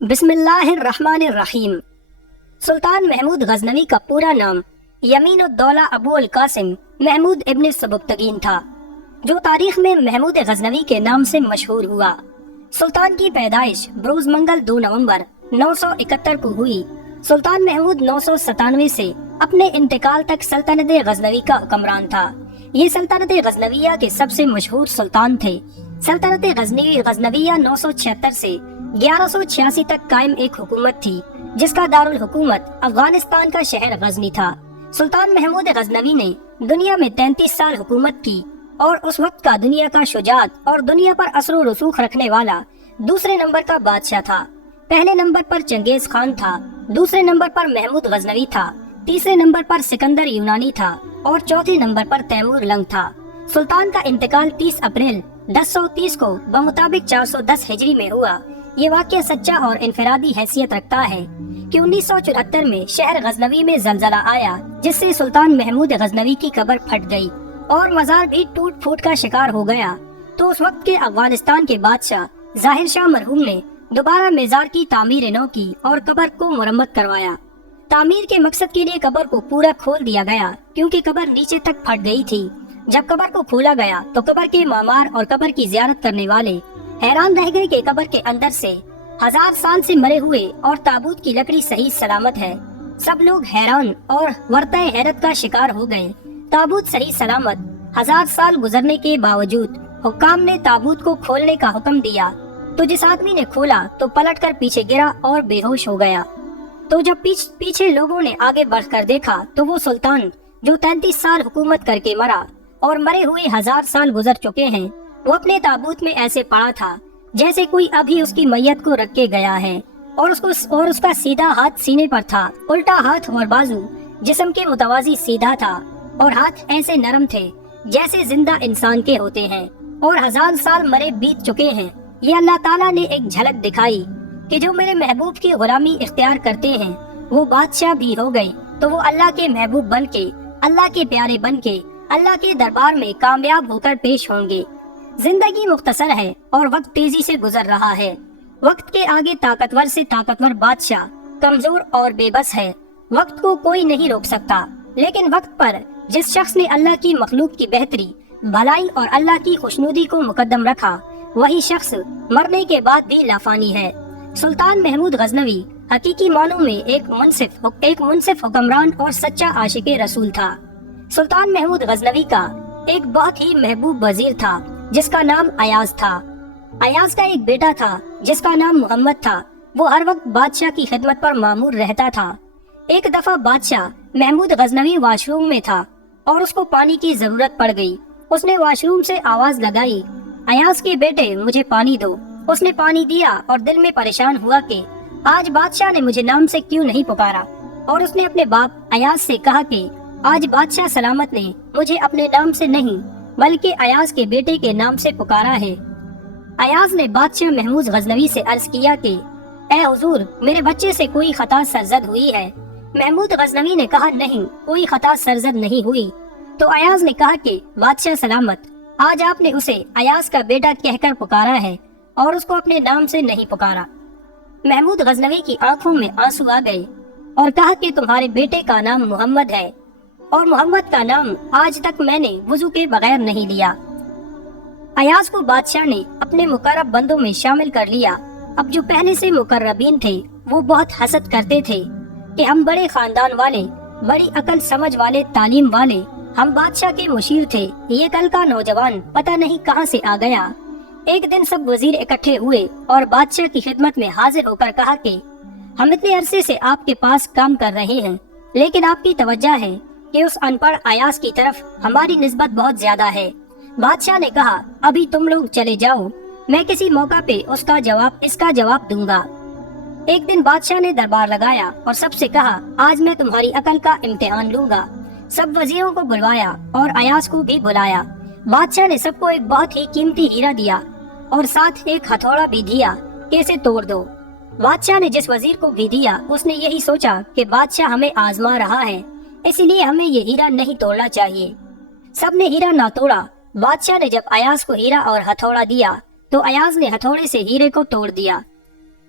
بسم اللہ الرحمن الرحیم۔ سلطان محمود غزنوی کا پورا نام یمین الدولہ ابو القاسم محمود ابن سبکتگین تھا، جو تاریخ میں محمود غزنوی کے نام سے مشہور ہوا۔ سلطان کی پیدائش بروز منگل 2 نومبر 971 کو ہوئی۔ سلطان محمود 997 سے اپنے انتقال تک سلطنت غزنوی کا حکمران تھا۔ یہ سلطنت غزنویہ کے سب سے مشہور سلطان تھے۔ سلطنت غزنویہ 976 سے 1186 تک قائم ایک حکومت تھی، جس کا دارالحکومت افغانستان کا شہر غزنی تھا۔ سلطان محمود غزنوی نے دنیا میں 33 سال حکومت کی اور اس وقت کا دنیا کا شجاعت اور دنیا پر اثر و رسوخ رکھنے والا دوسرے نمبر کا بادشاہ تھا۔ پہلے نمبر پر چنگیز خان تھا، دوسرے نمبر پر محمود غزنوی تھا، تیسرے نمبر پر سکندر یونانی تھا اور چوتھے نمبر پر تیمور لنگ تھا۔ سلطان کا انتقال 30 اپریل 1030 کو بمطابق 410 ہجری میں ہوا۔ یہ واقعہ سچا اور انفرادی حیثیت رکھتا ہے کہ 1974 میں شہر غزنوی میں زلزلہ آیا، جس سے سلطان محمود غزنوی کی قبر پھٹ گئی اور مزار بھی ٹوٹ پھوٹ کا شکار ہو گیا۔ تو اس وقت کے افغانستان کے بادشاہ ظاہر شاہ مرحوم نے دوبارہ مزار کی تعمیر نو کی اور قبر کو مرمت کروایا۔ تعمیر کے مقصد کے لیے قبر کو پورا کھول دیا گیا، کیونکہ قبر نیچے تک پھٹ گئی تھی۔ جب قبر کو کھولا گیا تو قبر کے معمار اور قبر کی زیارت کرنے والے حیران رہ گئے کہ قبر کے اندر سے 1000 سال سے مرے ہوئے اور تابوت کی لکڑی صحیح سلامت ہے۔ سب لوگ حیران اور ورطہ حیرت کا شکار ہو گئے۔ تابوت صحیح سلامت 1000 سال گزرنے کے باوجود حکام نے تابوت کو کھولنے کا حکم دیا، تو جس آدمی نے کھولا تو پلٹ کر پیچھے گرا اور بے ہوش ہو گیا۔ تو جب پیچھے لوگوں نے آگے بڑھ کر دیکھا تو وہ سلطان جو 33 سال حکومت کر کے مرا اور مرے ہوئے 1000 سال گزر چکے ہیں، وہ اپنے تابوت میں ایسے پڑا تھا جیسے کوئی ابھی اس کی میت کو رکھ کے گیا ہے، اور اس کا سیدھا ہاتھ سینے پر تھا، الٹا ہاتھ اور بازو جسم کے متوازی سیدھا تھا، اور ہاتھ ایسے نرم تھے جیسے زندہ انسان کے ہوتے ہیں، اور 1000 سال مرے بیت چکے ہیں۔ یہ اللہ تعالیٰ نے ایک جھلک دکھائی کہ جو میرے محبوب کی غلامی اختیار کرتے ہیں وہ بادشاہ بھی ہو گئے، تو وہ اللہ کے محبوب بن کے، اللہ کے پیارے بن کے اللہ کے دربار میں کامیاب ہو کر پیش ہوں گے۔ زندگی مختصر ہے اور وقت تیزی سے گزر رہا ہے۔ وقت کے آگے طاقتور سے طاقتور بادشاہ کمزور اور بے بس ہے۔ وقت کو کوئی نہیں روک سکتا، لیکن وقت پر جس شخص نے اللہ کی مخلوق کی بہتری، بھلائی اور اللہ کی خوشنودی کو مقدم رکھا، وہی شخص مرنے کے بعد بھی لافانی ہے۔ سلطان محمود غزنوی حقیقی معنوں میں ایک منصف حکمران اور سچا عاشق رسول تھا۔ سلطان محمود غزنوی کا ایک بہت ہی محبوب وزیر تھا جس کا نام ایاز تھا۔ ایاز کا ایک بیٹا تھا جس کا نام محمد تھا۔ وہ ہر وقت بادشاہ کی خدمت پر مامور رہتا تھا۔ ایک دفعہ بادشاہ محمود غزنوی واش روم میں تھا اور اس کو پانی کی ضرورت پڑ گئی۔ اس نے واش روم سے آواز لگائی، ایاز کے بیٹے مجھے پانی دو۔ اس نے پانی دیا اور دل میں پریشان ہوا کہ آج بادشاہ نے مجھے نام سے کیوں نہیں پکارا، اور اس نے اپنے باپ ایاز سے کہا کہ آج بادشاہ سلامت نے مجھے اپنے نام سے نہیں بلکہ ایاز کے بیٹے کے نام سے پکارا ہے۔ ایاز نے بادشاہ محمود غزنوی سے عرض کیا کہ اے حضور، میرے بچے سے کوئی خطا سرزد ہوئی ہے۔ محمود غزنوی نے کہا نہیں، کوئی خطا سرزد نہیں ہوئی۔ تو ایاز نے کہا کہ بادشاہ سلامت، آج آپ نے اسے ایاز کا بیٹا کہہ کر پکارا ہے اور اس کو اپنے نام سے نہیں پکارا۔ محمود غزنوی کی آنکھوں میں آنسو آ گئے اور کہا کہ تمہارے بیٹے کا نام محمد ہے اور محمد کا نام آج تک میں نے وضو کے بغیر نہیں لیا۔ ایاز کو بادشاہ نے اپنے مقرب بندوں میں شامل کر لیا۔ اب جو پہلے سے مقربین تھے وہ بہت حسد کرتے تھے کہ ہم بڑے خاندان والے، بڑی عقل سمجھ والے، تعلیم والے، ہم بادشاہ کے مشیر تھے، یہ کل کا نوجوان پتہ نہیں کہاں سے آ گیا۔ ایک دن سب وزیر اکٹھے ہوئے اور بادشاہ کی خدمت میں حاضر ہو کر کہا کہ ہم اتنے عرصے سے آپ کے پاس کام کر رہے ہیں، لیکن آپ کی توجہ ہے کہ اس ان پڑھ ایاز کی طرف ہماری نسبت بہت زیادہ ہے۔ بادشاہ نے کہا ابھی تم لوگ چلے جاؤ، میں کسی موقع پہ اس کا جواب دوں گا۔ ایک دن بادشاہ نے دربار لگایا اور سب سے کہا آج میں تمہاری عقل کا امتحان لوں گا۔ سب وزیروں کو بلوایا اور ایاز کو بھی بلایا۔ بادشاہ نے سب کو ایک بہت ہی قیمتی ہیرا دیا اور ساتھ ایک ہتھوڑا بھی دیا کہ اسے توڑ دو۔ بادشاہ نے جس وزیر کو بھی دیا اس نے یہی سوچا کہ بادشاہ ہمیں آزما رہا ہے، اسی لیے ہمیں یہ ہیرا نہیں توڑنا چاہیے۔ سب نے ہیرا نہ توڑا۔ بادشاہ نے جب ایاز کو ہیرا اور ہتھوڑا دیا تو ایاز نے ہتھوڑے سے ہیرے کو توڑ دیا۔